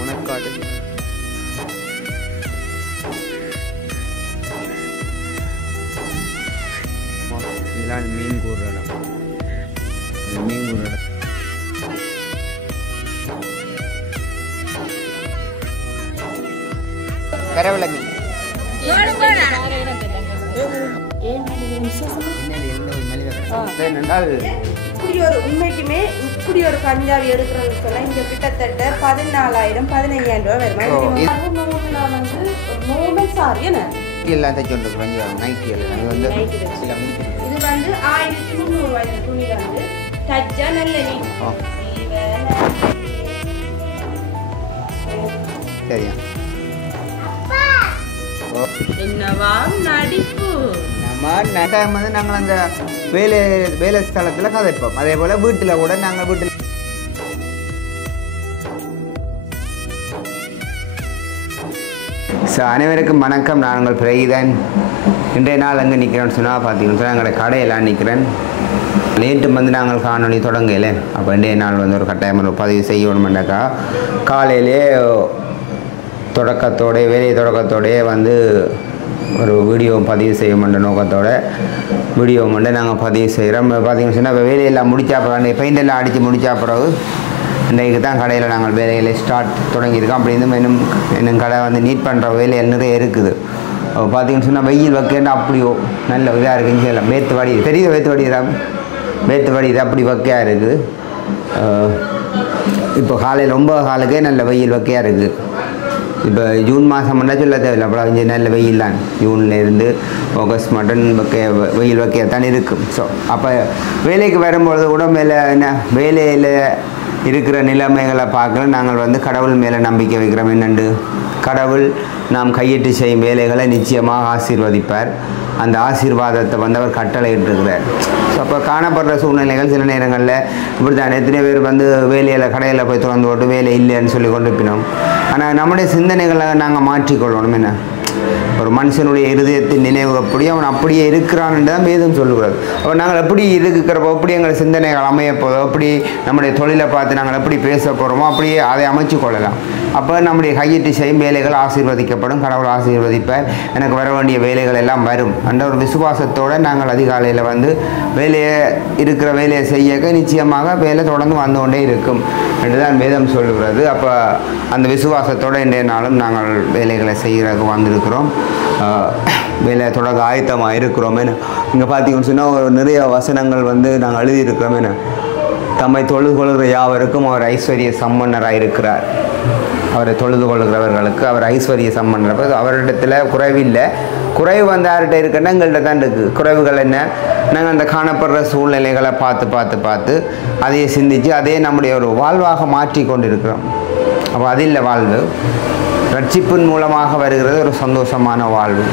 முனக்காடு இதெல்லாம் மீன் கூறுற இடம். மீன் கூறுற இடம். கரவள மீன் உண்மைக்குமே இப்படி ஒரு கஞ்சாவி எடுக்கிறது சொல்ல இங்க கிட்டத்தட்ட 14,000 15,000 ரூபாய் வரும். எல்லாம் தைச்சு நைட்டி எல்லாம் வந்து இது வந்து 1,300 ரூபாய் துணி வந்து தச்சா நல்ல சரியா என்னவா நடிப்பு டைம் வந்து நாங்கள் அந்த வேலை ஸ்தலத்தில் கதைப்போம். அதே போல் வீட்டில் கூட நாங்கள் வீட்டில் அனைவருக்கும் வணக்கம். நான் உங்கள் பிரகிதன். இன்றைய நாள் அங்கே நிற்கிறேன்னு சொன்னால் பார்த்தீங்கன்னு சொன்னால் எங்களோட கடையெல்லாம் நிற்கிறேன். நேற்று வந்து நாங்கள் காணொலி தொடங்கலை. அப்போ இன்றைய நாள் வந்து ஒரு கட்டாயம் ஒரு பதிவு செய்யணுமெண்டாக்கா காலையிலே வேலை தொடக்கத்தோடையே வந்து ஒரு வீடியோ பதிவு செய்யணுன்ற நோக்கத்தோடு வீடியோ மட்டும் நாங்கள் பதிவு செய்கிறோம். பார்த்தீங்கன்னு சொன்னால் இப்போ வேலையெல்லாம் முடித்தா பிறகு பெயிண்டெல்லாம் அடித்து முடித்தா பிறகு இன்றைக்கு தான் கடையில் நாங்கள் வேலைகளை தொடங்கியிருக்கோம். அப்படி இன்னும் கடை வந்து நீட் பண்ணுற வேலைகள் நிறைய இருக்குது. பார்த்தீங்கன்னு சொன்னால் வெயில் வைக்கேன்னா அப்படியோ நல்ல இதாக இருக்குன்னு சொல்லலாம். வேத்து வடிது பெரிய வேத்து வடிது அப்படி வைக்கையாக இருக்குது. இப்போ காலையில் 9 காலுக்கே நல்ல வெயில் வைக்கையாக இருக்குது. இப்போ ஜூன் மாதம்னா சொல்ல தேவையில்லை. அப்புறம் கொஞ்சம் நல்ல வெயில் தான். ஜூன்லேருந்து ஆகஸ்ட் மட்டும் வெயில் வைக்கத்தான் இருக்கும். ஸோ அப்போ வேலைக்கு வரும்பொழுது கூட வேலையில் இருக்கிற நிலைமைகளை பார்க்கல நாங்கள் வந்து கடவுள் மேலே நம்பிக்கை வைக்கிறோம். என்னென்று கடவுள் நாம் கையிட்டு செய்யும் வேலைகளை நிச்சயமாக ஆசீர்வதிப்பார். அந்த ஆசீர்வாதத்தை வந்து அவர் கட்டளையிட்டிருக்கிறார். ஸோ அப்போ காணப்படுற சூழ்நிலைகள் சில நேரங்களில் இப்படி தான். எத்தனை பேர் வந்து வேலையில் கடையில் போய் திறந்து போட்டு வேலை இல்லைன்னு சொல்லி கொண்டு இருப்பினோம். ஆனால் நம்முடைய சிந்தனைகளை நாங்கள் மாற்றிக்கொள்ளணும். என்ன ஒரு மனுஷனுடைய இருதயத்தின் நினைவு அப்படி அவன் அப்படியே இருக்கிறான்னு தான் வேதம் சொல்லுகிறது. அப்போ நாங்கள் எப்படி இருக்கிறப்போ எப்படி எங்கள் சிந்தனைகள் அமைய போதோ அப்படி நம்முடைய தொழிலை பார்த்து நாங்கள் எப்படி பேச போகிறோமோ அப்படியே அதை அமைச்சு கொள்ளலாம். அப்போ நம்முடைய கையிட்டு செய்யும் வேலைகள் ஆசீர்வதிக்கப்படும். கடவுள் ஆசீர்வதிப்பார். எனக்கு வர வேண்டிய வேலைகள் எல்லாம் வரும் என்ற ஒரு விசுவாசத்தோடு நாங்கள் அதிகாலையில் வந்து வேலையை செய்ய நிச்சயமாக வேலை தொடர்ந்து வந்து கொண்டே இருக்கும் என்று தான் வேதம் சொல்லுகிறது. அப்போ அந்த விசுவாசத்தோடு இன்றைய நாளும் நாங்கள் வேலைகளை செய்கிறதுக்கு வந்திருக்கிறோம். வேலை தொடங்க ஆயத்தமாக இருக்கிறோம். இங்கே பார்த்தீங்கன்னு சொன்னால் நிறைய வசனங்கள் வந்து நாங்கள் எழுதியிருக்கிறோம். தம்மை தொழுது கொள்கிற யாவருக்கும் அவர் ஐஸ்வர்ய சம்பன்னராக இருக்கிறார். அவரை தொழுது கொள்கிறவர்களுக்கு அவர் ஐஸ்வர்ய சம்பன்னர். அவரிடத்தில் குறைவில்லை. குறைவு வந்து யார்கிட்ட இருக்குன்னா எங்கள்கிட்ட தான் இருக்குது. குறைவுகள் என்ன? நாங்கள் அந்த காணப்படுற சூழ்நிலைகளை பார்த்து அதையே சிந்தித்து அதையே நம்முடைய ஒரு வாழ்வாக மாற்றி கொண்டிருக்கிறோம். அப்போ அதில் வாழ்வு ரட்சிப்பின் மூலமாக வருகிறது ஒரு சந்தோஷமான வாழ்வு.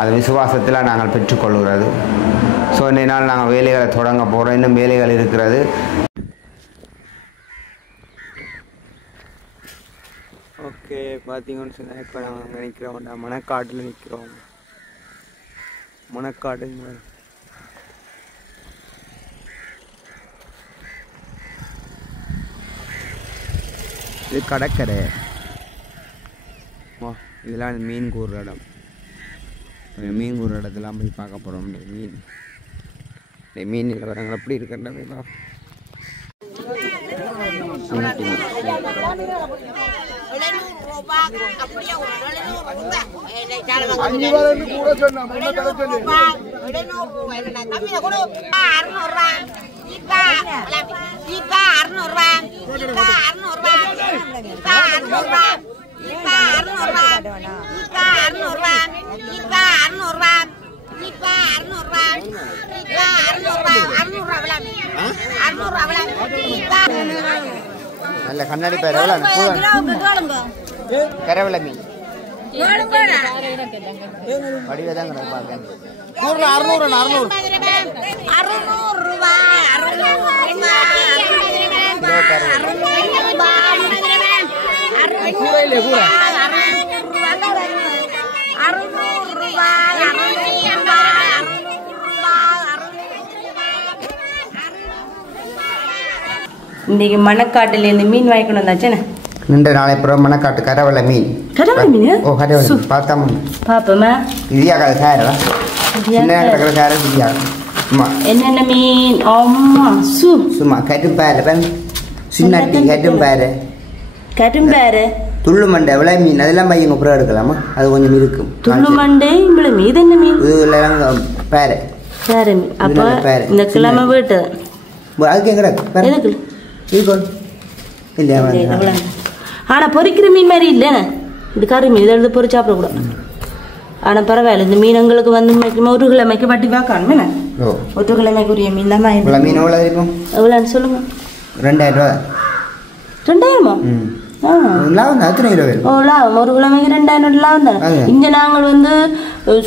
அது விசுவாசத்தில் நாங்கள் பெற்றுக்கொள்கிறது. ஸோ இன்றைய நாள் நாங்கள் வேலைகளை தொடங்க போகிறோம். இன்னும் வேலைகள் இருக்கிறது. ஓகே, பார்த்தீங்கன்னு சொன்னால் இப்போ நாங்கள் அங்கே நிற்கிறோம். மணக்காட்டில் நிற்கிறோம். மணக்காடு இது கடற்கரை. இதெல்லாம் மீன் கூறுற இடம். மீன் கூறுற இடத்துலாம் போய் பார்க்க போகிறோம். மீன் நிலவரங்கள் எப்படி இருக்குன்றா நல்ல கண்ணாடி பேர் கரவள மீன் வடிவதாங்க பார்க்க 600 இன்றைக்கி மணக்காட்டிலேருந்து மீன் வாங்கிக்கணும் வந்தாச்சுண்ணே. நின்ற நாளை அப்புறம் மணக்காட்டு கரவலை மீன். கரவலை மீன்? ஓ கரவலை பார்த்தா பாப்போமா? இதியாக கேரளா சின்ன கிடக்கிற கேரளா இதியாக சும்மா என்னென்ன மீன்? அம்மா சும்மா கட்டுப்பாரு சின்னட்டி கட்டுப்பாரு கட்டும்பாரு துள்ளு மண்டை விளை மீன் அதெல்லாம் பையங்க புறம் எடுக்கலாமா? அது கொஞ்சம் இருக்கும். துள்ளு மண்டை இவ்வளோ மீன் இது என்ன மீன்? இதெல்லாம் பேரு பேரு மீன். அப்போ இந்த கிழமை வீட்டு அதுக்கு எங்கடா எதுக்கு இல்லை ஆனால் பொரிக்கிற மீன் மாதிரி இல்லைண்ணே. இது கறி மீன் இதை எடுத்து பொறிச்சு சாப்பிடக்கூடாது. ஆனால் பரவாயில்ல இந்த மீனங்களுக்கு வந்து ஒரு கிழமைக்கு வட்டி பார்க்கணுமே. ஒரு கிழமைக்கு உரிய மீன் தான் மீன் எவ்வளோ இருக்கும்? எவ்வளோன்னு சொல்லுங்க. 2000 ரூபா. 2000மா? லாபம் தான். எத்தனை கிலோ வேணும்? ஓ லாபம் ஒரு கிழமைக்கு 2000 லாபம் தானே. இங்கே நாங்கள் வந்து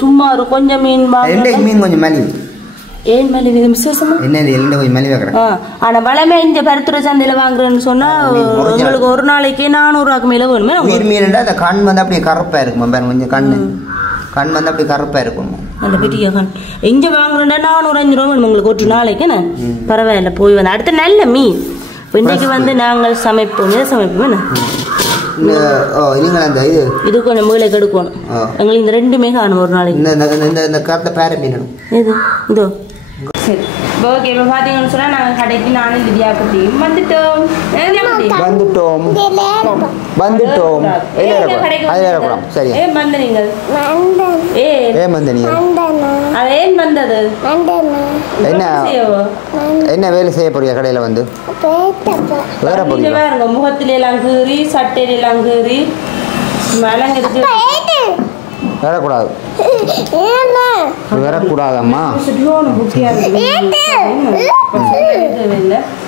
சும்மா ஒரு கொஞ்சம் மீன் மீன் கொஞ்சம் மலிவு. ஏன் மலிவு? இது விசேஷமா என்ன கொஞ்சம் மலிவாக கிடக்கும். ஆனால் வளமே இந்த பருத்துறை சந்தையில் வாங்குறேன்னு சொன்னால் உங்களுக்கு ஒரு நாளைக்கு 400 ரூபாய்க்கு மேலே வேணுமே. உயிர் மீன்டா அந்த கண் வந்து அப்படியே கருப்பாக இருக்குமா பாருங்க. கொஞ்சம் கண் வந்து அப்படியே கருப்பாக இருக்கும். அந்த பெரிய கண் இங்கே வாங்குறேன்னா 405 ரூபா வேணும் உங்களுக்கு ஒரு நாளைக்குண்ணே. பரவாயில்ல போய் வந்து அடுத்த நல்ல மீன். இன்னைக்கு வந்து நாங்கள் சமைப்போம் சமைப்போம். இது கொஞ்சம் மூளை கெடுக்கணும் எங்களுக்கு. இந்த ரெண்டுமே காணும் ஒரு நாளைக்கு. இந்த கருத்த பேர மீன் இது இதோ சரி ஓகே. இப்போ பார்த்தீங்கன்னு சொன்னால் நாங்கள் கடைக்கு நானும் லிதியா குட்டியும் வந்துட்டோம். சரி ஏன் வந்த நீங்கள்? ஏன் வந்த நீங்க? அது ஏன் வந்தது? என்ன வேலை செய்ய போறியா கடையில் வந்து? வேற போறீங்க முகத்தில எல்லாம் கீறி சட்டையில எல்லாம் கீறி மலங்கிருக்கு. வரக்கூடாது வரக்கூடாதம்மா.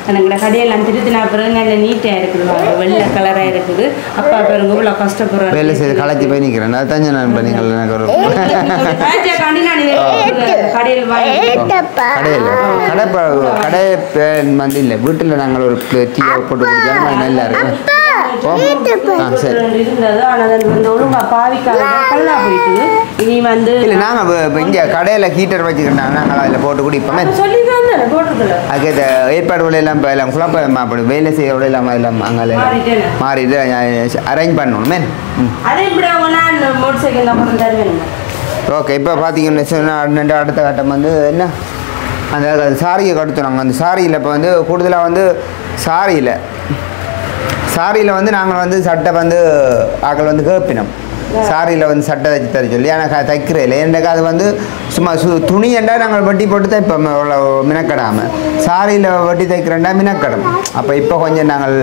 எனக்கு கடையெல்லாம் திருத்தினா பிறகு நல்ல நீட்டாக இருக்குது. வெள்ளை கலராக இருக்குது. அப்பா பாருங்க இவ்வளோ கஷ்டப்படுறேன். வேலை செய்து களைச்சி போய் நிற்கிறேன். அது தஞ்ச நான் நீங்கள் எனக்கு ஒரு கடையில் கடை வந்து இல்லை வீட்டில் நாங்கள் ஒரு டீ போட்டு குடிச்சாலும் அது நல்லா இருக்கும். இனி வந்து இல்லை நாங்கள் இங்கே கடையில் ஹீட்டர் வச்சுக்கிட்டோம். நாங்கள் அதில் போட்டு குடிப்போமே. அதுக்கு ஏற்பாடுகள் எல்லாம் இப்போ எல்லாம் குழப்பம் அப்படி வேலை செய்ய எல்லாம் எல்லாம் அங்கே மாறிட்டு அரேஞ்ச் பண்ணணுமே. ஓகே இப்போ பார்த்தீங்கன்னு சொன்னால் அடுத்த கட்டம் வந்து என்ன அந்த சாரியை கடுத்துனாங்க. அந்த சாரியில் இப்போ வந்து கூடுதலாக வந்து சாரியில் வந்து நாங்கள் வந்து சட்டை வந்து ஆக்கள் வந்து கேட்பினோம். சாரியில் வந்து சட்டை தைச்சி தர சொல்லி. ஆனால் தைக்கிறே இல்லை. எனக்கு அது வந்து சும்மா துணி என்றா நாங்கள் வட்டி போட்டு தைப்போம். மினக்கடாமல் சாரியில் வட்டி தைக்கிறேன்டா மினக்கடும். அப்போ இப்போ கொஞ்சம் நாங்கள்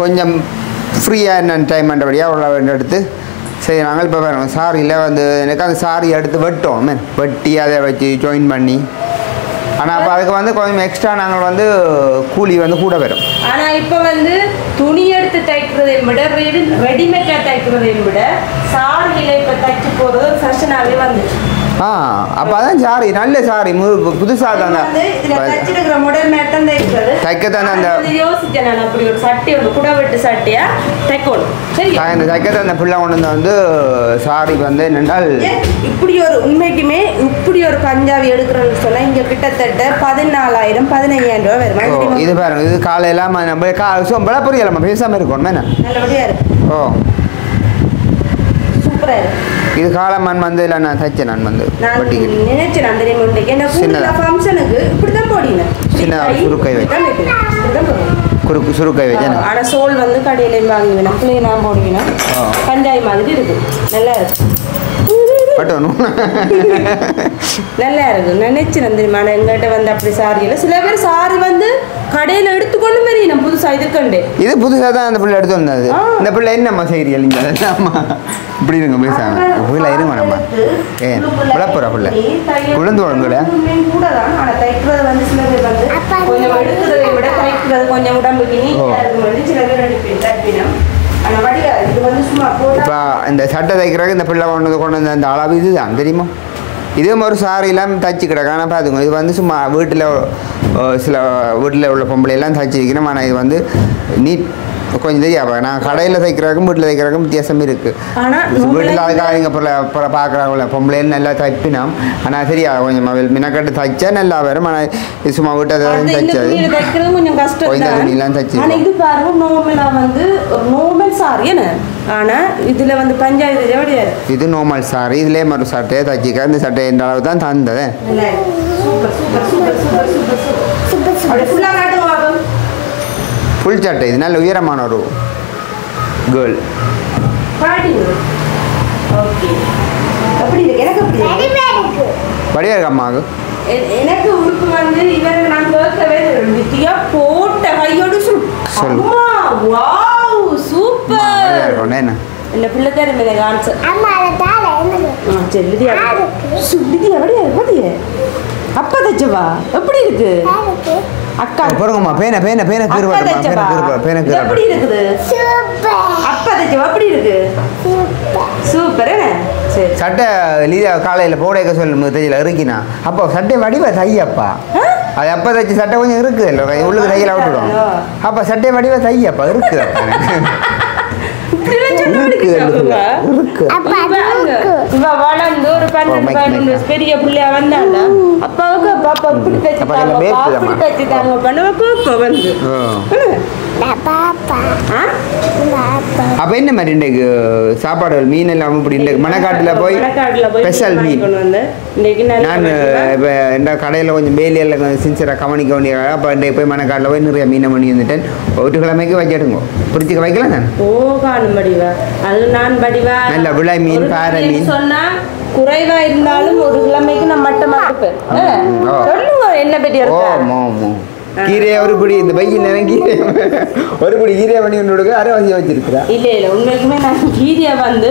கொஞ்சம் ஃப்ரீயாக என்ன டைம் பண்ணுறபடியாக அவ்வளோ எடுத்து சரி நாங்கள் இப்போ வேணும். சாரியில் வந்து எனக்கு அந்த சாரி எடுத்து வெட்டோம். வெட்டி அதை வச்சு ஜாயின் பண்ணி. ஆனால் அப்போ அதுக்கு வந்து கொஞ்சம் எக்ஸ்ட்ரா நாங்கள் வந்து கூலி வந்து கூட வரும். ஆனால் இப்போ வந்து துணி எடுத்து தைக்கிறதை விட ரெடிமேடாக தைக்கிறதை விட சாரியில் இப்போ தைச்சு போகிறது ஃபேஷனாகவே வந்துச்சு. அப்போ அதான் சாரி நல்ல சாரி புதுசாக தான் தைக்கத்தான் அந்த யோசிச்சேன் நான். அப்படி ஒரு சட்டை ஒன்று கூட வெட்டு சட்டையா தைக்கணும். சரி இந்த தைக்கத்தான் அந்த பிள்ளை கொண்டு வந்து சாரி வந்து என்னென்றால் இப்படி ஒரு உண்மைக்குமே இப்படி ஒரு பஞ்சாபி எடுக்கிறோன்னு சொன்னால் இங்கே கிட்டத்தட்ட 14,000 15,000 ரூபா வரும். இது பாருங்க இது காலையெல்லாம் நம்ம விளப்புரியலாமா பேசாமல் இருக்கணும் என்ன நல்லபடியாக இருக்கு. சூப்பராக இருக்கு. இது காலமான் வந்து இல்லை நான் தைச்சேன். நான் வந்து நினைச்சேன் அந்த என்ன ஃபங்க்ஷனுக்கு இப்படி தான் போடினேன். சின்ன சுருக்கை வச்சேன். சுருக்கை வச்சேன். ஆனால் சோல் வந்து கடையிலையும் வாங்குவேன். பிள்ளைங்க நான் போடுவேன். பஞ்சாயி மாதிரி இருக்கு. நல்லா இருக்கு. பட்டணும் நல்லா இருக்கு. நினைச்சேன் தெரியுமா எங்கிட்ட வந்து அப்படி சாரியில் சில பேர் சாரி வந்து கடையில் எடுத்துக்கொண்டு மாதிரி நான் புதுசாக இதுக்கண்டு இது புதுசாக தான் அந்த பிள்ளை எடுத்து வந்தது. இந்த பிள்ளை என்னம்மா செய்யறீங்க இங்கே அம்மா இப்படி இருங்க பேசாங்க பிள்ளை இருங்க நம்ம ஏன் விளப்புறா பிள்ளை குழந்து உடம்புல கூட தான். ஆனால் தைக்கிறது வந்து சில பேர் வந்து கொஞ்சம் எடுக்கிறதை விட தைக்கிறது கொஞ்சம் உடம்புக்கு நீ சில பேர் தைப்பினோம். இப்போ இந்த சட்டை தைக்கிறதுக்கு இந்த பிள்ளை கொண்டு வந்து அந்த அளவு இதுதான் தெரியுமா? இதுவும் ஒரு சாரி இல்லாமல் தைச்சி கிடக்கு. ஆனால் பார்த்துங்க இது வந்து சும்மா வீட்டில் சில வீட்டில் உள்ள பொம்பளையெல்லாம் தைச்சி வைக்கணும். ஆனால் இது வந்து நீட் கொஞ்சம் தெரியாது நான் கடையில் தைக்கிறதுக்கும் வீட்டில் தைக்கிறதுக்கும் வித்தியாசம் இருக்குது. வீட்டில் அதுக்காக நீங்கள் பார்க்குறாங்களே பொம்பளைன்னு நல்லா தைப்பினோம். ஆனால் சரியா கொஞ்சம் மினக்கட்டு தைச்சா நல்லா வரும். ஆனால் இது சும்மா வீட்டை தைச்சது கொஞ்சம் கஷ்டம். துணியெல்லாம் தைச்சு இது பாருங்க நார்மலாக வந்து நார்மல் சாரி என்ன. ஆனால் இதில் வந்து பஞ்சாயத்து கிடையாது. இது நார்மல் சாரி. இதுலேயே மறு சட்டையை தைச்சிக்க இந்த சட்டை எந்த அளவு தான் தந்தது. ஃபுல் சட்டை. இது நல்ல உயரமான ஒரு கேர்ள். படியா இருக்கு அம்மாவுக்கு. எனக்கு உடுப்பு வந்து இவர் நான் கேட்கவே வித்தியா போட்ட கையோடு சொல்லு. Wow super. என்ன என்ன பிள்ளை தர மேல ஆன்சர். அம்மா தால என்ன. செல்லுதியா. சுடிதியா வடியா பாத்தியே. அப்பா தச்சவா எப்படி இருக்கு? அக்கா பாருங்கம்மா பேன பேன பேன கீறுவா பேன கீறுவா எப்படி இருக்குது? சூப்பர். அப்பா தச்சவா எப்படி இருக்கு? சூப்பர். சூப்பர் என்ன? சரி சட்டை லீதா காலையில் போடைக்க சொல்லு தையில இருக்கினா அப்போ சட்டை வடிவ தையப்பா. அது அப்போ தைச்சு சட்டை கொஞ்சம் இருக்குது இல்லை உள்ளுக்கு தையில விட்டுடும். அப்போ சட்டை வடிவ தையப்பா இருக்கு. வளர்ந்து ஒரு 12 பெரிய பிள்ளையா வந்தாங்க அப்பாவுக்கு பாப்பா இப்படி தச்சுட்டாங்க பண்ணுவப்ப வந்து அப்ப என்ன மாதிரி இன்றைக்கு சாப்பாடுகள் மீன் எல்லாம் இப்படி இன்றைக்கு மணக்காட்டில் போய் ஸ்பெஷல் மீன் நான் இப்போ இந்த கடையில் கொஞ்சம் வேலையில் கொஞ்சம் சின்சராக கவனிக்க வேண்டிய அப்போ இன்றைக்கு போய் மணக்காட்டில் போய் நிறைய மீனை பண்ணி வந்துட்டேன். ஒரு கிழமைக்கு வச்சிடுங்க பிடிச்சிக்க வைக்கலாம் நான். ஓ காணும் படிவா அது நான் படிவா நல்ல விளை மீன் பாறை மீன் சொன்னா குறைவா இருந்தாலும் ஒரு கிழமைக்கு நான் மட்டமா இருப்பேன். சொல்லுங்க என்ன பெரிய கீரையை ஒரு பிடி இந்த பைக்கில் நேரம் கீரை ஒரு பிடி கீரையை பண்ணி கொண்டு அரைவாசியாக வச்சிருக்கிறா. இல்லை உண்மைக்குமே நான் கீரையை வந்து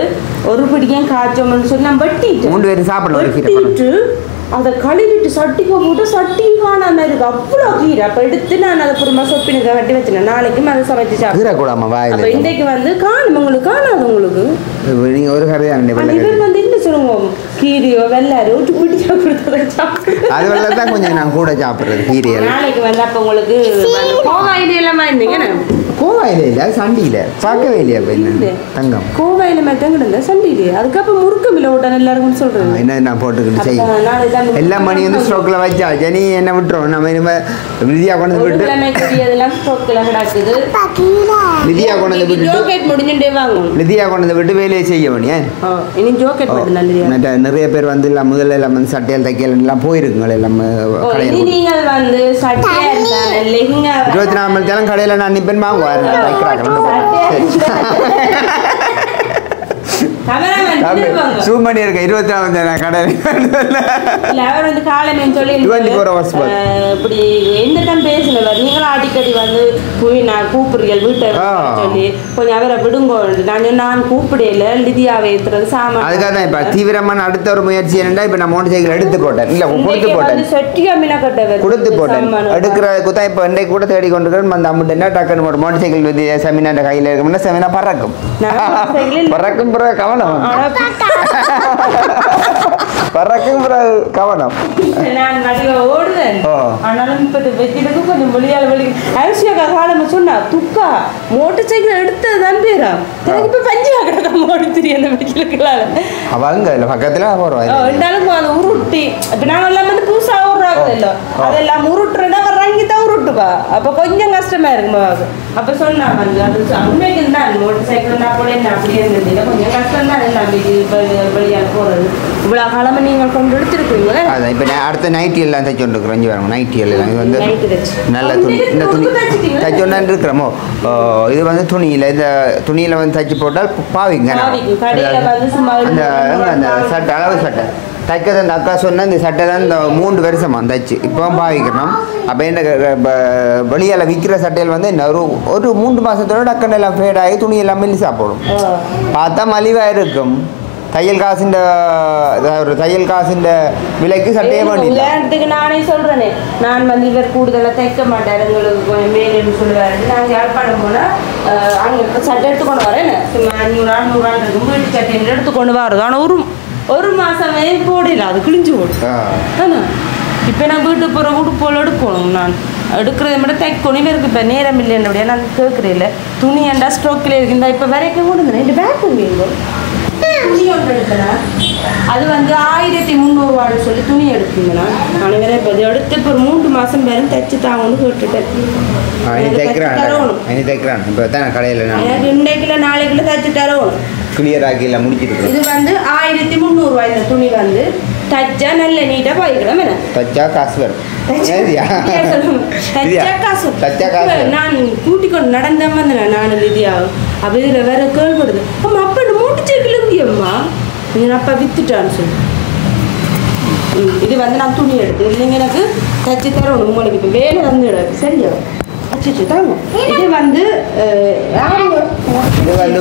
ஒரு பிடிக்கும் காய்ச்சோம்னு சொல்லி நான் வெட்டிட்டு 3 பேர் சாப்பிடணும். அதை கழுவிட்டு சட்டிக்கு போட்டு சட்டியும் காணாம இருக்கு அவ்வளோ கீரை. அப்போ எடுத்து நான் அதை பொறுமா சொப்பினுக்க வட்டி வச்சினேன். நாளைக்கும் அதை சமைச்சு சாப்பிடக்கூடாமா வாயில். அப்போ இன்றைக்கு வந்து காணும் உங்களுக்கு காணாது உங்களுக்கு நீங்கள் ஒரு கரையாக இவர் வந்து என்ன சொல்லுவோம் கீரையோ வெள்ளாரோ விட்டு பிடிச்சா கொடுத்ததை சாப்பிடுறது அது வெள்ள தான் கொஞ்சம் நான் கூட சாப்பிட்றது கீரையை. நாளைக்கு வந்து அப்போ உங்களுக்கு கோவாயில் எல்லாமா இருந்தீங்க. கோவாயில் இல்லை சண்டியில் பார்க்கவே இல்லையா என்ன தங்கம் கோவாயில் மட்டும் கிடந்த சண்டியிலே அதுக்கப்புறம் முறுக்கம் இல்லை விட்டான் எல்லாருக்கும் சொல்கிறேன். என்ன நான் போட்டுக்கிட்டு செய்ய எல்லா மணி வந்து ஸ்டோக்கில் வச்சா ஜனி என்ன விட்டுரும் நம்ம இனிமேல் விதியா கொண்டு விட்டு விதியா கொண்டு விட்டு விதியா கொண்டு விட்டு வேலையை செய்ய வேண்டிய நிறைய பேர் வந்து எல்லாம் முதல்ல எல்லாம் வந்து சட்டையில் தைக்கல் எல்லாம் போயிருக்குங்களே எல்லாம் கடையில் 24 மணி நேரம் கடையில் நான் நிப்பேன் வாங்குவார் ஜூம் பண்ணி இருக்க 24 கடையில் அவர் வந்து காலையில சொல்லி இப்படி எந்த டைம் பேசுனவர் நீங்களும் அடிக்கடி வந்து நான் கூப்பிடுறீங்க வீட்டை சொல்லி கொஞ்சம் அவரை விடுங்கோ. நான் கூப்பிடல லிதியாவை ஏற்றுறது சாமான். அதுக்காக தான் இப்போ தீவிரமான அடுத்த ஒரு முயற்சி என்னன்னா இப்போ நான் மோட்டர் சைக்கிள் எடுத்து போட்டேன். இல்லை கொடுத்து போட்டேன் சொட்டியா மீனா கட்டவர் கொடுத்து போட்டேன் எடுக்கிறதுக்கு தான் இப்போ இன்றைக்கு கூட தேடி கொண்டு அந்த அமௌண்ட் என்ன டக்குன்னு போட்டு மோட்டர் சைக்கிள் செமினாண்ட கையில் இருக்கும்னா செமினா பறக்கும் பறக்கும் பிறகு கவனம் பறக்கும் பிறகு கவனம். நான் நடுவே ஓடுவேன் ஆனாலும் இப்போ வெட்டிடுக்கு கொஞ்சம் மொழியால் வலி ஐசியாக்கா காலமாக சொன்னா துக்கா மோட்டர் சைக்கிள் எடுத்தது தான் பேரா எனக்கு இப்போ பஞ்சு ஆக்கிடக்கா மோடி தெரியும் அந்த வெட்டிலுக்கெல்லாம் அவங்க இல்லை பக்கத்தில் இருந்தாலும் அதை உருட்டி இப்போ நாங்கள் எல்லாம் வந்து புதுசாக ஓடுறாங்க இல்லை அதெல்லாம் உருட்டுறேன்னா வர்றாங்க தான் உருட்டுப்பா அப்போ கொஞ்சம் கஷ்டமா இருக்குமா. அப்போ சொன்னாங்க அது உண்மைக்கு தான் மோட்டர் சைக்கிள் நான் கூட என்ன அப்படியே இருந்தது கொஞ்சம் கஷ்டம் தான் எல்லாம் வெளியாக போகிறது. இவ்வளோ காலமாக நீங்கள் கொண்டு எடுத்துருக்கீங்களே அதான் இப்போ நான் அடுத்த நைட்டி எல்லாம் தைச்சு கொண்டு இருக்கிறோம். வரும் நைட்டி எல்லாம் இது வந்து நல்ல துணி இந்த துணி தைச்சு கொண்டாந்து இருக்கிறோமோ இது வந்து துணியில் இந்த துணியில் வந்து தைச்சு போட்டால் பாவிங்க அந்த அந்த சட்டை அளவு சட்டை தைக்கிறது அந்த அக்கா சொன்ன இந்த சட்டை தான் இந்த 3 வருஷமாக தைச்சு இப்போ பாவிக்கிறோம். அப்போ என்ன வெளியால் விற்கிற சட்டையில் வந்து ஒரு 3 மாதத்தோட டக்குன்னு எல்லாம் ஃபேட் ஆகி துணி எல்லாம் மெல்லி சாப்பிடும் பார்த்தா மலிவாக இருக்கும். தையல் காசுன்ற விலைக்கு சட்டையே பண்ணி உதாரணத்துக்கு நானே சொல்றேனே நான் வந்து இவர் கூடுதலாக தைக்க மாட்டேன் எங்களுக்கு கொஞ்சம் மேலேன்னு சொல்லுவாரு. நாங்கள் யாழ்ப்பாணம் போனால் அங்கே சட்டை எடுத்துக்கொண்டு வரேன் சும்மா 500 இருக்கும் வீட்டு சட்டை எடுத்துக்கொண்டு வருது. ஆனால் ஒரு மாதமே போடல அது கிழிஞ்சு போடும். ஆனால் இப்போ நான் வீட்டு போகிற உடுப்போல் எடுக்கணும் நான் எடுக்கிறத மட்டும் தைக்கணும் இருக்கு. இப்போ நேரம் இல்லைன்னு நான் கேட்குறேன். துணி ஏண்டா ஸ்ட்ரோக்கில் இருக்குந்தா இப்போ வரைக்கும் கூட இருந்தேன். ரெண்டு பேக் வீங்கோ துணி ஒன்று எடுக்கிறேன். அது வந்து 1300 சொல்லி துணி எடுக்குங்கண்ணா. நான் வேற இப்போ எடுத்து இப்போ ஒரு 3 மாதம் பேரும் தைச்சு தாங்கன்னு கேட்டுட்டேன். எனக்கு இன்றைக்குல நாளைக்குள்ள தைச்சு தரணும். கிளியர் ஆக்கில முடிச்சிட்டு. இது வந்து 1300 இந்த துணி வந்து தச்சா நல்ல நீட்டாக போய்க்கலாம். என்ன தச்சா காசு வரும். நான் கூட்டிக்கொண்டு நடந்தேன் வந்தேன் நான் விதியாகும். அப்போ இதில் வேற கேள்விப்படுது. அம்மா அப்பா மூட்டு சைக்கிள் இருக்கியம்மா எங்கள் அப்பா வித்துட்டான்னு சொல்லி. இது வந்து நான் துணி எடுத்து இல்லைங்க எனக்கு தச்சு தரணும். உங்களுக்கு இப்போ வேலை வந்து சரியா அச்சு தாங்க. இது வந்து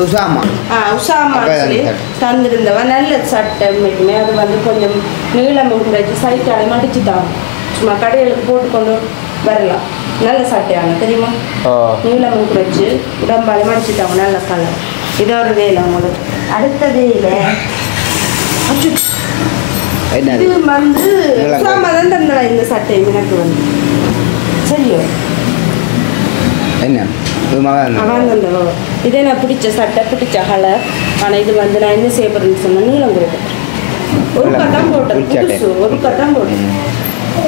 உஷாமா சொல்லி தந்திருந்தவன் நல்ல சட்டை மட்டுமே. அது வந்து கொஞ்சம் நீளமும் குறைச்சி சைட்டாலே மடிச்சுட்டாங்க. சும்மா கடைகளுக்கு போட்டு கொண்டு வரலாம். நல்ல சட்டையான தெரியுமா? நீளமும் குறைச்சி உடம்பாலே மடிச்சுட்டாங்க. நல்ல கலர். இது ஒரு வேலை உங்களுக்கு. அடுத்த வேலை இது வந்து உஷாமா தான் தந்தவா இந்த சட்டை எனக்கு வந்து சரியோ என்ன இதே நான் பிடிச்ச சட்டை பிடிச்ச கலர். ஆனால் இது வந்து நான் என்ன செய்ய போறேன்னு சொன்னேன். நீளம் கொடுத்தேன். ஒரு கட்டம் போட்டேன். ஒரு கட்டம் போட்டேன்.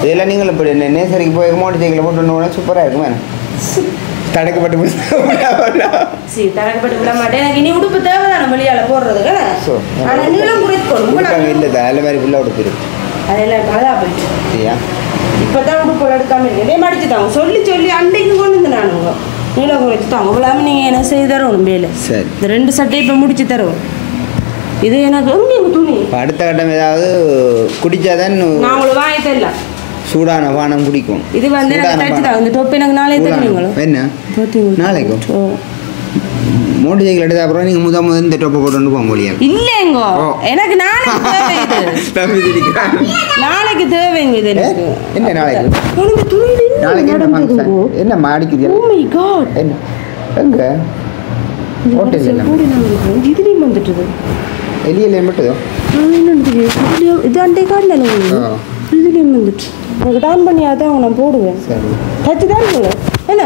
இதெல்லாம் நீங்கள் இப்படி நேசரிக்கு போய் மோட்டர் சைக்கிளில் போட்டு சூப்பராக இருக்கும். வேணும் தடக்கப்பட்டு தடக்கப்பட்டு விட மாட்டேன். எனக்கு இனி உடுப்பு தேவைதான வெளியால் போடுறதுக்கு. ஆனால் நீளம் குறைக்கணும். இல்லை நல்ல மாதிரி ஃபுல்லாக உடுப்பு இருக்கு. அதெல்லாம் கலதா போயிடுச்சு. இப்போதான் உடுப்பு எடுக்காம இருக்கு. இதே மடிச்சுட்டாங்க. சொல்லி சொல்லி அன்றைக்கு கொண்டு வந்து நானுங்க நீளம் குறைச்சிட்டாங்க. இவ்வளவு நீங்கள் என்ன செய்து தரணும் மேலே. சரி இந்த 2 சட்டையை இப்போ முடிச்சு தருவோம். இது எனக்கு எங்கே துணி அடுத்த கட்டம் ஏதாவது குடிச்சாதான் நான் உங்களுக்கு வாங்கி தரலாம். சூடான பானம் குடிக்கும். இது வந்து எனக்கு தச்சுட்டாங்க. இந்த டொப்பு எனக்கு நாளே தருவீங்களோ? என்ன நாளைக்கும் மோட்டர் சைக்கிள் எடுத்த அப்புறம் நீங்கள் முதல் இந்த டொப்பை போட்டு போக முடியாது. இல்லைங்க எனக்கு நாளைக்கு தேவைங்க. இது என்ன நாளைக்கு என்ன மாடிக்குது? என்ன எங்க இதுலேயும் வந்துட்டு எலியில மட்டும் இது அண்டை காட்டில் இதுலேயும் வந்துட்டு எனக்கு டான் பண்ணியாதான் நான் போடுவேன். தச்சு தான் என்ன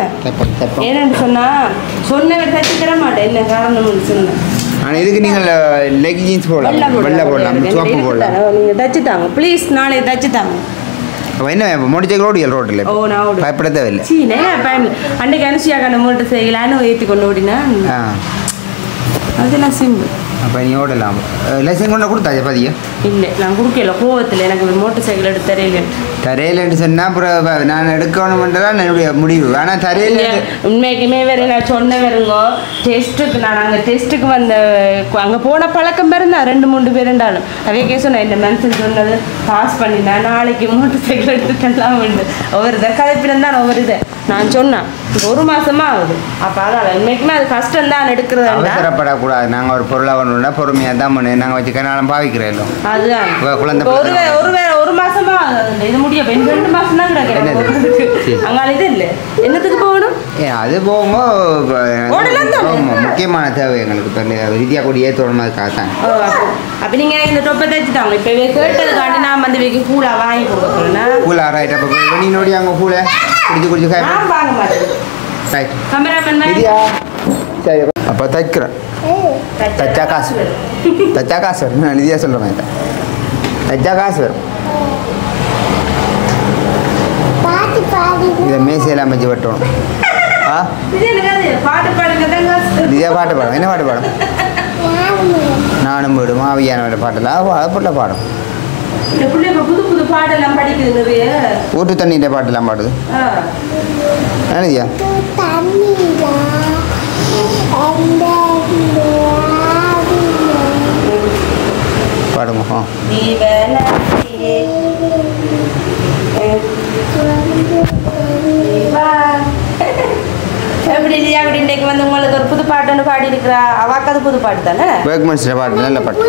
ஏன்னு சொன்னால் சொன்னவர் தச்சு தர மாட்டேன். என்ன காரணம்னு சொன்னேன். ஆனால் இதுக்கு நீங்கள் லெக் ஜீன்ஸ் போடலாம். வெள்ளை போடலாம். சோப்பு போடலாம். நீங்கள் தச்சு தாங்க ப்ளீஸ். நாளைக்கு தச்சு தாங்க. என்ன மோட்டர் சைக்கிள் ஓடியல் ரோட்டில் பயப்பட தேவையில்லை. அன்றைக்கு அனுஷியாக்கான மோட்டர் சைக்கிளானு ஏற்றி கொண்டு ஓடினா அதெல்லாம் சிம்பிள். அப்போ நீ ஓடலாம். லைசன்ஸ் கொண்டு கொடுத்தாச்சு பதியா? இல்லை நான் கொடுக்கல. கோவத்தில் எனக்கு மோட்டர் சைக்கிள் எடுத்து தரையிலன்ட்டு சொன்னால் அப்புறம் நான் எடுக்கணுமென்றதான் என்னுடைய முடிவு. ஆனால் தரையில் உண்மைக்குமே வேறு நான் சொன்ன வருங்கோ டெஸ்ட்டுக்கு நான் அங்கே டெஸ்ட்டுக்கு வந்த அங்கே போன பழக்கம் இருந்தால் 2-3 பேர் இருந்தாலும் அவைக்கே சொன்னேன். இந்த மனுஷன் சொன்னது பாஸ் பண்ணினா நாளைக்கு மோட்டர் சைக்கிள் எடுத்துக்கலாம் உண்டு. ஒவ்வொரு இதை கதைப்பிடம் ஒவ்வொரு இதை நான் சொன்னேன். 1 மாதமா ஆகுது. அப்போ அதனால் உண்மைக்குமே அது கஷ்டம் தான் எடுக்கிறது. அவசரப்படக்கூடாது. நாங்கள் ஒரு பொருளை ஒன்றுனா பொறுமையாக தான் பண்ணு. நாங்கள் வச்சு கனாலம் பாவிக்கிறோம். அதுதான் குழந்தை ஒரு மாசமா இது முடிய 2 மாசம் தான் கிடக்கு. அங்கால இது இல்லை என்னத்துக்கு போகணும்? அது போகும்போது முக்கியமான தேவை எங்களுக்கு. இப்போ வித்யா கொடி ஏற்றோணும் அதுக்காக தான். அப்போ நீங்கள் இந்த டொப்பை தைச்சுட்டாங்க. இப்போ கேட்டதுக்காண்டி நான் வந்து வைக்க கூலா வாங்கி கொடுக்க போறேன். கூலா ரைட். அப்போ வெளியினோடி அங்கே கூலை குடிச்சு வாங்க மாட்டேன். கேமராமேன் வித்யா சரி அப்போ தைக்கிறேன். தச்சா காசு வரும். நான் நிதியாக சொல்கிறேன். தச்சா காசு வரும். இதை மேசையெல்லாம் வச்சு வெட்டணும். பாட்டு பாடுங்க. நிதியா பாட்டு பாடும். என்ன பாட்டு பாடும்? நானும் போயிடும் மாவியான பாட்டெல்லாம் அதுபோல பாடும். புது பாட்டெல்லாம் படிக்குது. ஊட்டு தண்ணியில பாட்டெல்லாம் பாடுது. நிதியா பாடுங்க. எப்படி இன்றைக்கு வந்து உங்களுக்கு ஒரு புது பாட்டு ஒன்று பாடி இருக்கிறா. அவாக்காது புது பாட்டு தானே? பாட்டு நல்ல பாட்டு.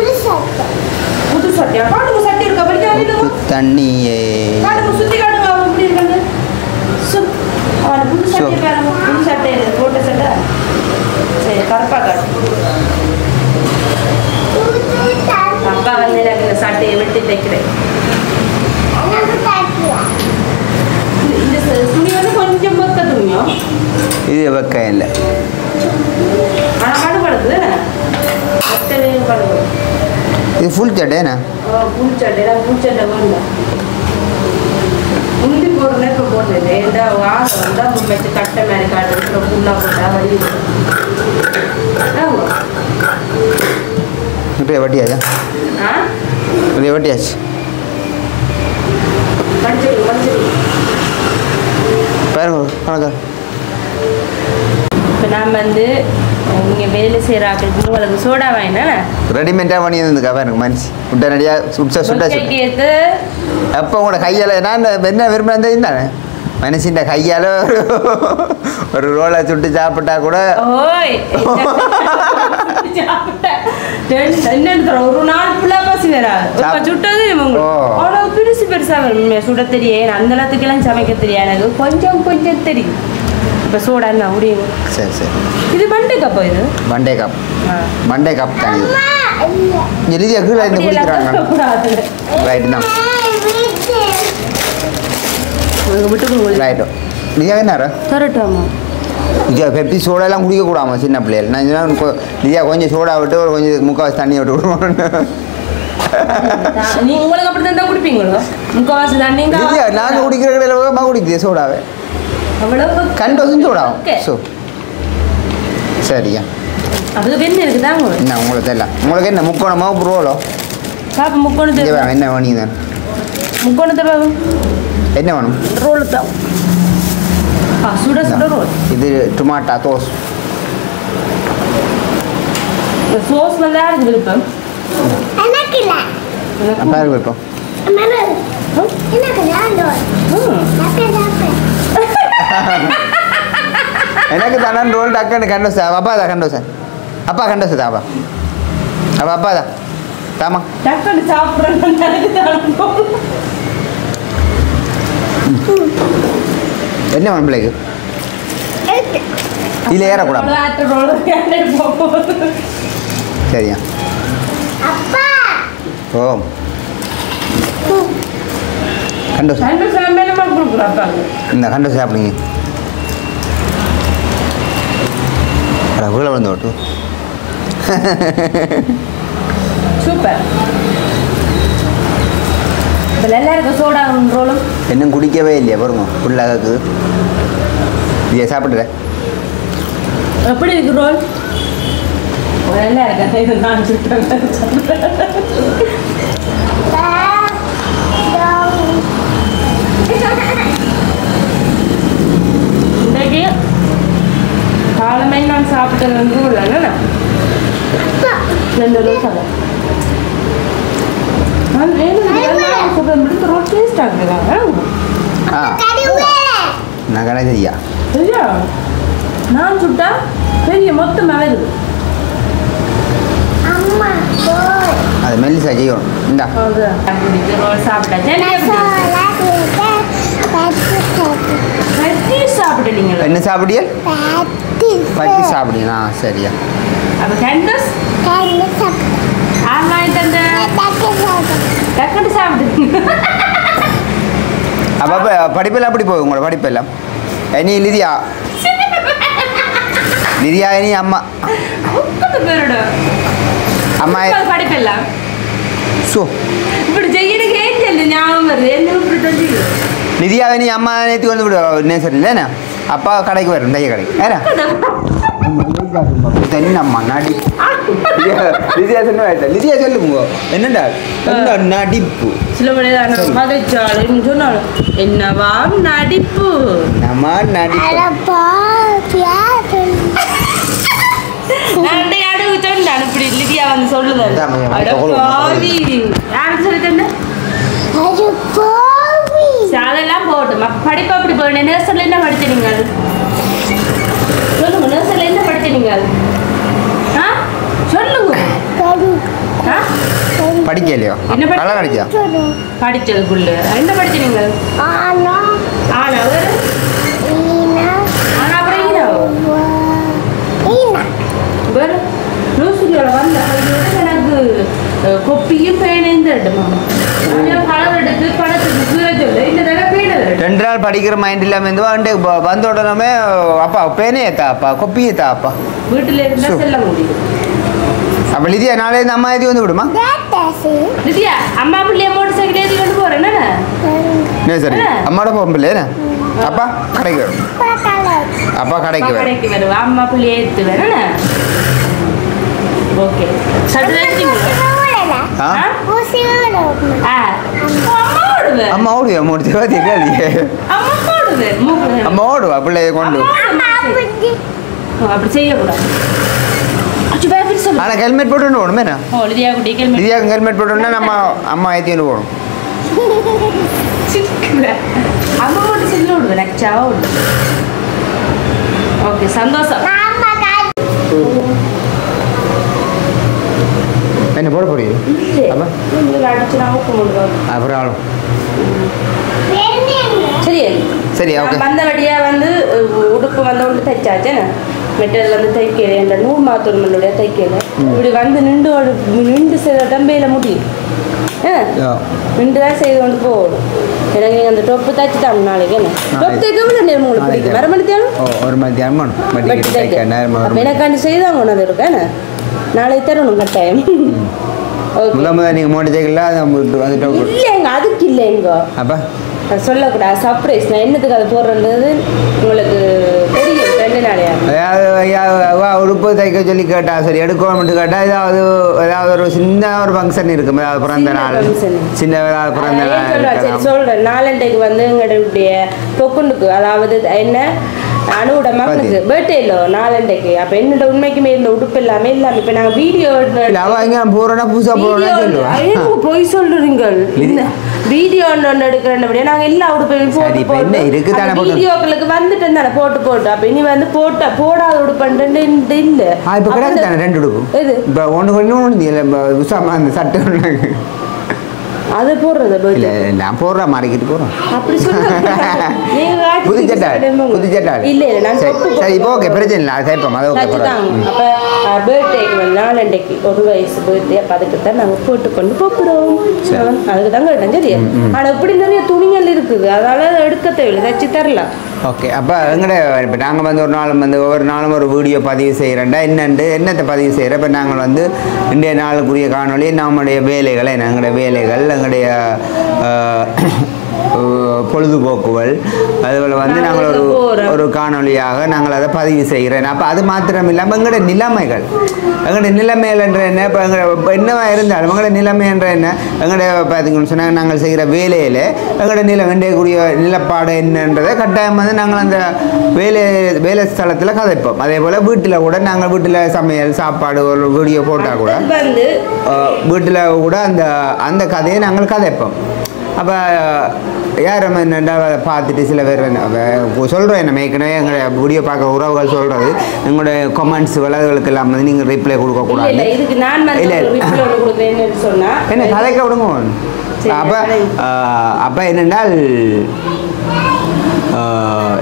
புது சட்டியா பாடுங்க. சட்டி இருக்கா படிக்க தண்ணியே பாடுங்க. சுற்றி காட்டுங்க. அவன் எப்படி இருக்காங்க? புது சட்டை பாருங்க. புது சட்டை போட்ட சட்டை சரி கருப்பா காட்டு. அப்பா வந்து எனக்கு இந்த சட்டையை வெட்டி தைக்கிறேன். இந்த துணி வந்து கொஞ்சம் வைக்க இல்லை ஆனா கடுபடுது இது ஃபுல் சட்டைண்ணா புல் சட்டை வேண்டாம் முந்தி போடுறேன் இப்போ போடுறது ஏதா ஆசை வந்தால் வச்சு கட்டை மாதிரி காட்டுறது ஃபுல்லாக போட்டா வழி இப்போ வட்டியாச்சா இது வட்டியாச்சு பாருங்க வணக்கம் இப்போ நான் வந்து இங்கே வேலை செய்கிற ஆக்களுக்கு உங்களுக்கு சோடா வாங்கினா ரெடிமேடாக பண்ணி இருந்துக்கா பாருங்க மனுஷி உடனடியாக சுட்ட சுட்ட கேட்டு அப்போ உங்களோட கையால் நான் என்ன விரும்பினது தானே மனுஷன் கையால் ஒரு ரோலை சுட்டு சாப்பிட்டா கூட ஓய் என்ன ஒரு நாள் ஃபுல்லாக பசி வராது சுட்டது அவ்வளோ பெருசு பெருசாக வரும் சுட தெரியும் அந்த நேரத்துக்கெல்லாம் சமைக்க தெரியும் எனக்கு கொஞ்சம் கொஞ்சம் தெரியும் இப்போ சோடா என்ன முடியும் சரி சரி இது மண்டே கப்பா இது மண்டே கப் தான் இது எழுதியா கீழே இருந்து குடிக்கிறாங்க ரைட்டு தான் ரைட்டோ நிஜா என்ன தரட்டாமா நிஜா பெப்சி சோடாலாம் குடிக்கக்கூடாமா சின்ன பிள்ளைகள் நான் சொன்னால் நிஜா கொஞ்சம் சோடா விட்டு ஒரு கொஞ்சம் முக்கால்வாசி தண்ணி விட்டு விடுவோம் நீ உங்களுக்கு அப்படி தான் குடிப்பீங்களோ முக்கால்வாசி தண்ணி நாங்கள் குடிக்கிற கடையில் குடிக்குது சோடாவே அவ்வளவு கண்டோசும் சோடாவும் ஸோ சரியா அது வெண்ணெய் இருக்குதாங்க என்ன உங்களுக்கு தெரியல உங்களுக்கு என்ன முக்கோணமா ரோலோ பாப்பா முக்கோணத்தை என்ன வேணும் தான் முக்கோணத்தை பாபு என்ன வேணும் ரோல் தான் சுட சுட ரோல் இது டொமாட்டோ தோஸ் சோஸ் வந்து யாருக்கு விருப்பம் யாருக்கு விருப்பம் எனக்கு தானே ரோல் டக்குன்னு கண்டோசா அப்பா தான் கண்டோசா அப்பா கண்டோசா தாப்பா அப்பா அப்பா தான் தாமா டக்குன்னு சாப்பிட்றேன் என்ன வேணும் பிள்ளைக்கு இதில் ஏறக்கூடாது சரியா ஓ கண்டோசா இந்த கண்டோசா சாப்பிடுங்க வீழ வந்து ஓட்டு சூப்பர் இதில் எல்லாருக்கும் சோடா ரோலும் இன்னும் குடிக்கவே இல்லையா பாருங்க ஃபுல்லாக இருக்குது இதை சாப்பிட்றேன் எப்படி இருக்கு ரோல் நல்லா இருக்கா இது நான் இன்றைக்கு காலமே நான் சாப்பிட்டது இல்லைன்னா 2 ரோல் சாப்பிட்டேன் ரோல் டேஸ்ட் ஆகுதுங்க நான் கடை தெரியா சரியா நான் சுட்டா பெரிய மொத்தமாக வருது அது மெல்லிசா செய்யணும் இந்தா ரோல் சாப்பிட்டேன் சாப்பிட்டீங்களா என்ன சாப்பிடியா பட்டி சாப்பிடுங்களா சரியா அப்போ கேண்டஸ் டக்குன்னு சாப்பிட்டு அப்போ படிப்பெல்லாம் அப்படி போகும் உங்களோட படிப்பெல்லாம் இனி லிதியா இனி அம்மா பேரோட அம்மா படிப்பெல்லாம் ஸோ இப்படி செய்யறதுக்கு ஏன் ஞாபகம் வருது என்ன இப்படி லிதியா இனி அம்மா நேற்று வந்து விடுவா நேசர் இல்லைண்ணா அப்பா கடைக்கு வரும் தைய கடைக்கு ஏன்னா என்னம்மா நடி லிதியா லிதியா சொல்லுங்க என்னடா என்ன நடிப்பு சில மழைச்சாலும் சொன்னாலும் என்னவா நடிப்பு நம்ம நடிப்பு இப்படி லிதியா வந்து சொல்லுது யாருக்கு சொல்லி தந்த சாலெல்லாம் போட்டு படிப்பு அப்படி போயிட்டு நேசர்ல என்ன படிச்சீங்க சொல்லுங்க நேசர்ல என்ன படிச்சீங்க சொல்லுங்க படிக்கலையோ என்ன நல்லா கிடைச்சா படிச்சதுக்குள்ள என்ன படிச்சீங்க ஆனா அப்புறம் வேறு லூசுரியோட வந்த எனக்கு கொப்பியும் பேனையும் தரட்டுமா கலர் எடுத்து படத்துக்கு கீழே சொல்லு இந்த தடவை பேனை நாள் படிக்கிற மைண்ட் இல்லாமல் இருந்து வந்த உடனே அப்பா பேனே தாப்பா கொப்பியே தாப்பா வீட்டில் இருந்தால் செல்ல முடியும். அப்போ லிதியா நாளே இந்த அம்மா ஏற்றி வந்து விடுமா? லிதியா அம்மா பிள்ளைய மோட்டர் சைக்கிள் ஏற்றி கொண்டு போகிறேன். சரி அம்மாவோட போகல அப்பா கடைக்கு வரும். அப்பா கடைக்கு வரும். அம்மா பிள்ளைய ஏற்று வரேன். ஓகே அம்மா ஓடுவா மூணு அம்மா ஓடுவா பிள்ளைய கொண்டு. அப்படி செய்யக்கூடாது. ஆனால் ஹெல்மெட் போட்டு போகணுமே லிதியாவுக்கு ஹெல்மெட் போட்டோம்னா நம்ம அம்மா ஏற்றி வந்து போகணும். அம்மா மட்டும் சின்ன விடுவேன் நச்சாவா விடுவேன். ஓகே சந்தோஷம். என்ன போட போறீங்க? அப்புறம் சரி சரி ஓகே. வந்த வழியா வந்து உடுப்பு வந்து ஒன்று தைச்சாச்சு. மெட்டல் வந்து தைக்கல என்ற நூறு மாத்தூர் தைக்கல. இப்படி வந்து நின்று செய்த டம்பையில முடியும். நின்று தான் செய்து கொண்டு போகணும். எனக்கு நீங்கள் அந்த டொப்பு தைச்சு தான் நாளைக்கு என்ன டொப்பு தைக்க விட நேரம் உங்களுக்கு பிடிக்கும். வர மணித்தியாலும் ஒரு மத்தியானம் எனக்காண்டி செய்தான் கொண்டு வந்து இருக்கேன். நாளைக்கு தரணும் கட்டாயம். நீங்கள் மோட்டர் சைக்கிளில் இல்லைங்க அதுக்கு இல்லைங்க. அப்போ சொல்லக்கூடாது சர்ப்ரைஸ். நான் என்னத்துக்கு அதை போடுறது உங்களுக்கு தெரியும். 2 நாளையா அதாவது உடுப்பு தைக்க சொல்லி கேட்டா சரி எடுக்கணும்னு கேட்டால் ஏதாவது ஒரு சின்ன ஒரு ஃபங்க்ஷன் இருக்கும். ஏதாவது பிறந்த நாள் சின்ன பிறந்த நாள் சரி சொல்கிறேன். நாளண்டைக்கு வந்து எங்களுடைய பொக்குண்டுக்கு அதாவது என்ன அனுவோட மகனுக்கு பர்த்டே இல்லை நாளண்டைக்கு. அப்போ என்னோட உண்மைக்குமே இந்த உடுப்பு எல்லாமே இல்லாமல் இப்போ நாங்கள் வீடியோ போகிறோன்னா புதுசாக போகிறோன்னா போய் சொல்கிறீங்க. இந்த வீடியோ ஒன்று எடுக்கிறபடியா நாங்கள் எல்லா உடுப்பையும் போட்டு போட்டு வீடியோக்களுக்கு வந்துட்டு தானே போட்டு அப்போ இனி வந்து போடாத உடுப்புன்ட்டு இல்லை. இப்போ கிடையாது தானே 2 உடுப்பு இது இப்போ ஒன்று அந்த சட்டை அது போடுறது நான் போடுற மாறிக்கிட்டு போறோம். அப்படி சொல்லுங்க. புது சட்டை இல்ல நான் சரி இப்போ ஓகே பிரச்சனை இல்லை சேர்ப்போம். அது ஓகே அப்போ பர்த்டேக்கு நாளண்டைக்கு 1 வயசு பர்த்டே. அப்போ அதுக்கு தான் நாங்கள் போட்டு கொண்டு போகிறோம். அதுக்கு தாங்க கேட்டேன். சரி ஆனால் இப்படி நிறைய துணிகள் இருக்குது. அதனால எடுக்க தேவையில்லை தச்சு தரலாம். ஓகே அப்போ எங்கட இப்போ நாங்கள் வந்து ஒரு நாள் வந்து ஒவ்வொரு நாளும் ஒரு வீடியோ பதிவு செய்கிறேன்டா என்னத்தை பதிவு செய்கிறேன். இப்போ நாங்கள் வந்து இன்றைய நாளுக்குரிய காணொலி நம்முடைய வேலைகளை எங்களுடைய வேலைகள் எங்களுடைய பொழுதுபோக்குகள் அதுபோல் வந்து நாங்கள் ஒரு காணொலியாக நாங்கள் அதை பதிவு செய்கிறேன். அப்போ அது மாத்திரம் இல்லாமல் எங்களுடைய நிலைமைகள் என்ற என்ன இப்போ என்னவா இருந்தாலும் எங்களுடைய நிலைமை என்ற என்ன எங்களுடைய பார்த்தீங்கன்னு சொன்னால் நாங்கள் செய்கிற வேலையில் எங்களுடைய வேண்டியக்கூடிய நிலப்பாடு என்னன்றதை கட்டாயம் வந்து நாங்கள் அந்த வேலை ஸ்தலத்தில் கதைப்போம். அதே போல் வீட்டில் கூட நாங்கள் வீட்டில் சமையல் சாப்பாடு ஒரு வீடியோ போட்டால் கூட வீட்டில் கூட அந்த கதையை நாங்கள் கதைப்போம். அப்போ யார் நம்ம என்னென்னா பார்த்துட்டு சில பேர் சொல்கிறோம் என்ன ஏற்கனவே எங்களை வீடியோ பார்க்குற உறவுகள் சொல்கிறது எங்களுடைய கமெண்ட்ஸ் வளர்களுக்கு எல்லாம் வந்து நீங்கள் ரிப்ளை கொடுக்கக்கூடாது. இல்லை என்ன கதைக்க விடுங்க. அப்போ என்னென்னால்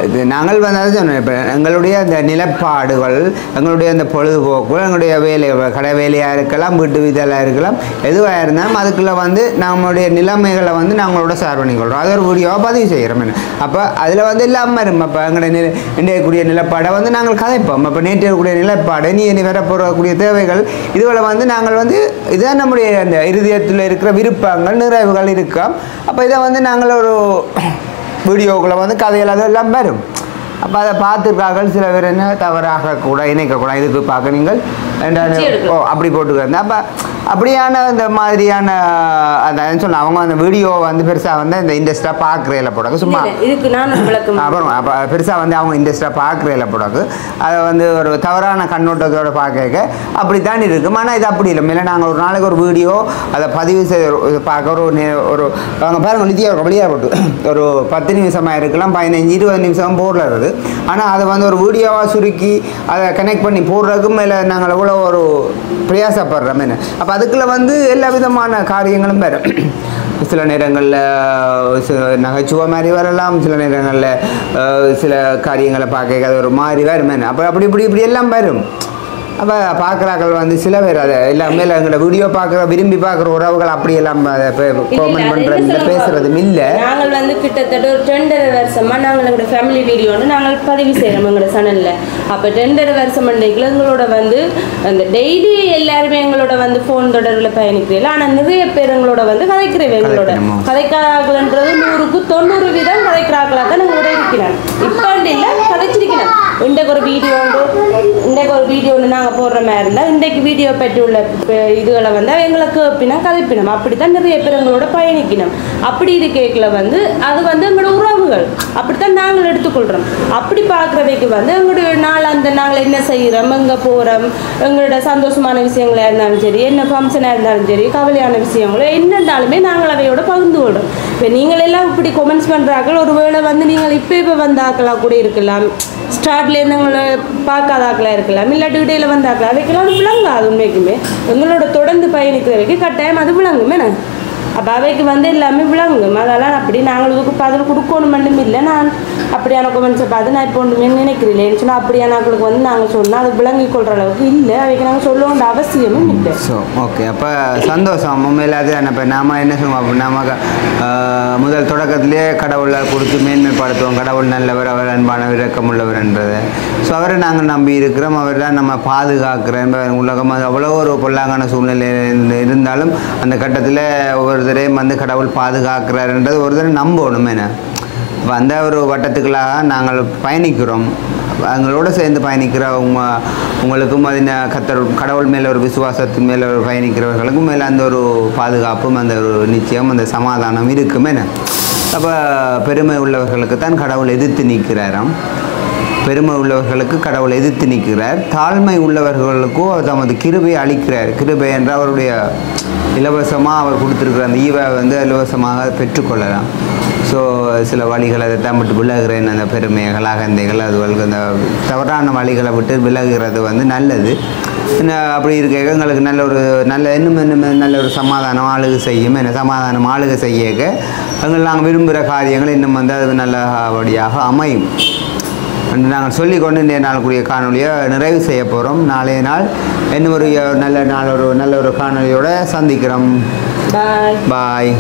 இது நாங்கள் வந்து அதை சொன்னோம். இப்போ எங்களுடைய அந்த நிலப்பாடுகள் எங்களுடைய அந்த பொழுதுபோக்குகள் எங்களுடைய வேலைகள் கடை வேலையாக இருக்கலாம் வீட்டு வீதலாக இருக்கலாம் எதுவாக இருந்தாலும் அதுக்குள்ளே வந்து நம்மளுடைய நிலைமைகளை வந்து நாங்களோட ஷேர் பண்ணிக்கொள்கிறோம். அது ஒரு வீடியோவாக பதிவு செய்கிறோம். அப்போ அதில் வந்து இல்லாமல் இருக்கும். அப்போ எங்களுடைய இன்றையக்கூடிய நிலப்பாடை வந்து நாங்கள் கதைப்போம். அப்போ நேற்று இருக்கக்கூடிய நிலப்பாடு இனி வரப்போகக்கூடிய தேவைகள் இதுகளை வந்து நாங்கள் வந்து இதுதான் நம்முடைய அந்த இருதயத்தில் இருக்கிற விருப்பங்கள் நிறைவுகள் இருக்கும். அப்போ இதை வந்து நாங்கள் ஒரு வீடியோக்களை வந்து கதைகள் அதெல்லாம் வரும். அப்போ அதை பார்த்துருக்கார்கள் சில பேர் என்ன தவறாக கூட இணைக்கக்கூடாது இதுக்கு பார்க்க நீங்கள் அப்படி போட்டுக்கிறேன். அப்போ அப்படியான இந்த மாதிரியான அதான் சொல்ல அவங்க அந்த வீடியோ வந்து பெருசாக வந்து இந்த இண்டஸ்ட்ரியாக பார்க்குறதில்ல போடாது சும்மா அப்புறம் அப்போ பெருசாக வந்து அவங்க இண்டஸ்ட்ரியாக பார்க்குறதில்ல போடாது அதை வந்து ஒரு தவறான கண்ணோட்டத்தோடு பார்க்க அப்படி தான் இருக்கும். ஆனால் இது அப்படி இல்லை. மேலே நாங்கள் ஒரு நாளைக்கு ஒரு வீடியோ அதை பதிவு செய்து பார்க்க ஒரு அவங்க பாருங்க நிதியாக வெளியாக போட்டு ஒரு 10 நிமிஷமாக இருக்கலாம் 15-20 நிமிஷம் போடுறது. ஆனால் அதை வந்து ஒரு வீடியோவாக சுருக்கி அதை கனெக்ட் பண்ணி போடுறதுக்கு மேலே நாங்கள் எவ்வளோ ஒரு பிரயாசப்படுறோம். என்ன அப்போ அதுக்குள்ளே வந்து எல்லா விதமான காரியங்களும் வரும். சில நேரங்களில் நகைச்சுவை மாதிரி வரலாம், சில நேரங்களில் சில காரியங்களை பார்க்க அது ஒரு மாதிரி வரும். அப்போ இப்படி எல்லாம் வரும். அப்போ பார்க்குறாக்கள் வந்து சில பேர் அதை எல்லாம் மேலே எங்களோட வீடியோ பார்க்குற விரும்பி பார்க்குற உறவுகள் அப்படியெல்லாம் அதை காமெண்ட் பண்ணுறது பேசுகிறதும் இல்லை. நாங்கள் வந்து கிட்டத்தட்ட ஒரு 2.5 வருஷமாக நாங்கள் எங்களோட ஃபேமிலி வீடியோன்னு நாங்கள் பதிவு செய்கிறோம் எங்களோட சேனலில். அப்போ 2.5 வருஷம் எங்களோட வந்து அந்த டெய்லி எல்லாருமே எங்களோட வந்து ஃபோன் தொடர்பில் பயணிக்கிறீர்கள். ஆனால் நிறைய பேர் எங்களோட வந்து கதைக்கிறேன். எங்களோட கதைக்கிறார்கள்ன்றது 100க்கு 90% கதைக்கிறார்களாக தான் எங்களோட இருக்கிறாங்க. இப்போ இல்லை கதைச்சிருக்கிறேன். இன்றைக்கு ஒரு வீடியோ ஒன்று நாங்கள் போடுற மாதிரி இருந்தால் இன்றைக்கு வீடியோ பற்றி உள்ள இதுகளை வந்து எங்களை கேட்பினோம் கதைப்பினோம். அப்படி தான் நிறைய பேர் எங்களோட பயணிக்கணும். அப்படி இருக்கைகளை வந்து அது வந்து எங்களோட உறவுகள் அப்படித்தான் நாங்கள் எடுத்துக்கொள்கிறோம். அப்படி பார்க்குறவைக்கு வந்து எங்களுடைய நாள் அந்த நாங்கள் என்ன செய்கிறோம், எங்கே போகிறோம், எங்களோட சந்தோஷமான விஷயங்களாக இருந்தாலும் சரி, என்ன ஃபங்க்ஷனாக இருந்தாலும் சரி, கவலையான விஷயங்களோ என்னென்றாலுமே நாங்கள் அவையோட பகிர்ந்து கொள்கிறோம். இப்போ நீங்கள் எல்லாம் இப்படி கொமெண்ட்ஸ் பண்ணுறாக்கள் ஒரு வேளை வந்து நீங்கள் இப்போ வந்தாக்களாக கூட இருக்கலாம், ஸ்டார்ட்லேருந்து எங்களை பார்க்காதாக்களாக இருக்கலாம், இல்லாட்டி இடையில வந்தாக்கலாம், அவைக்கெல்லாம் அது விளங்காது. உண்மைக்குமே எங்களோட தொடர்ந்து பயணிக்கிறவைக்கு கட்டாயம் அது விளங்குமே. அப்போ அவைக்கு வந்து எல்லாமே விளங்கும். அதெல்லாம் அப்படி நாங்களுக்கு பதில் கொடுக்கணும் மட்டும் இல்லை. நான் அப்படியான கொமெண்ட்ஸை பார்த்து நான் இப்போ ஒன்றுமே நினைக்கிறேன் சொன்னால் அப்படியானாக்களுக்கு வந்து நாங்கள் சொன்னால் அது விளங்கி கொள்கிற அளவுக்கு இல்லை. அவைக்கு நாங்கள் சொல்ல வேண்டிய அவசியமும் இல்லை. ஸோ ஓகே, அப்போ சந்தோஷம் உண்மையில் அது. இப்போ நாம் என்ன சொல்லுவோம் அப்படி நமக்கு முதல் தொடக்கத்திலே கடவுளை கொடுத்து மேன்மைப்படுத்துவோம். கடவுள் நல்லவர், அவர் அன்பானவர், இரக்கமுள்ளவர்ன்றது. ஸோ அவரை நாங்கள் நம்பி இருக்கிறோம். அவர் தான் நம்ம பாதுகாக்கிறோம். உலகம் அவ்வளோ ஒரு பொல்லாங்கான சூழ்நிலை இருந்தாலும் அந்த கட்டத்தில் ஒவ்வொருத்தரையும் வந்து கடவுள் பாதுகாக்கிறாருன்றது ஒருத்தரை நம்பணும். என்ன வந்த ஒரு வட்டத்துக்களாக நாங்கள் பயணிக்கிறோம். அவங்களோட சேர்ந்து பயணிக்கிற உங்களுக்கும் அது கடவுள் மேலே ஒரு விசுவாசத்தின் மேலே ஒரு பயணிக்கிறவர்களுக்கும் மேலே அந்த ஒரு பாதுகாப்பும் அந்த ஒரு நிச்சயம் அந்த சமாதானம் இருக்குமே. அப்போ பெருமை உள்ளவர்களுக்கு தான் கடவுள் எதிர்த்து நிற்கிறாராம். பெருமை உள்ளவர்களுக்கு கடவுள் எதிர்த்து நிற்கிறார். தாழ்மை உள்ளவர்களுக்கும் தமது கிருபை அளிக்கிறார். கிருபை என்ற அவருடைய இலவசமாக அவர் கொடுத்துருக்குற அந்த ஈவை வந்து இலவசமாக பெற்றுக்கொள்ளலாம். ஸோ சில வழிகளை அதை தான் விட்டு விலகுறேன். அந்த பெருமைகள் அகந்தைகள் அதுவளுக்கு அந்த தவறான வழிகளை விட்டு விலகுறது வந்து நல்லது. அப்படி இருக்க எங்களுக்கு இன்னும் நல்ல ஒரு சமாதானம் ஆளுகை செய்யும். சமாதானம் ஆளுகை செய்ய நாங்கள் விரும்புகிற காரியங்கள் இன்னும் வந்து அது நல்லபடியாக அமையும் என்று நாங்கள் சொல்லிக்கொண்டு இன்றைய நாளுக்குரிய காணொலியை நிறைவு செய்ய போகிறோம். நாளைய நாள் இன்னும் ஒரு நல்ல ஒரு காணொலியோடு சந்திக்கிறோம். பாய்.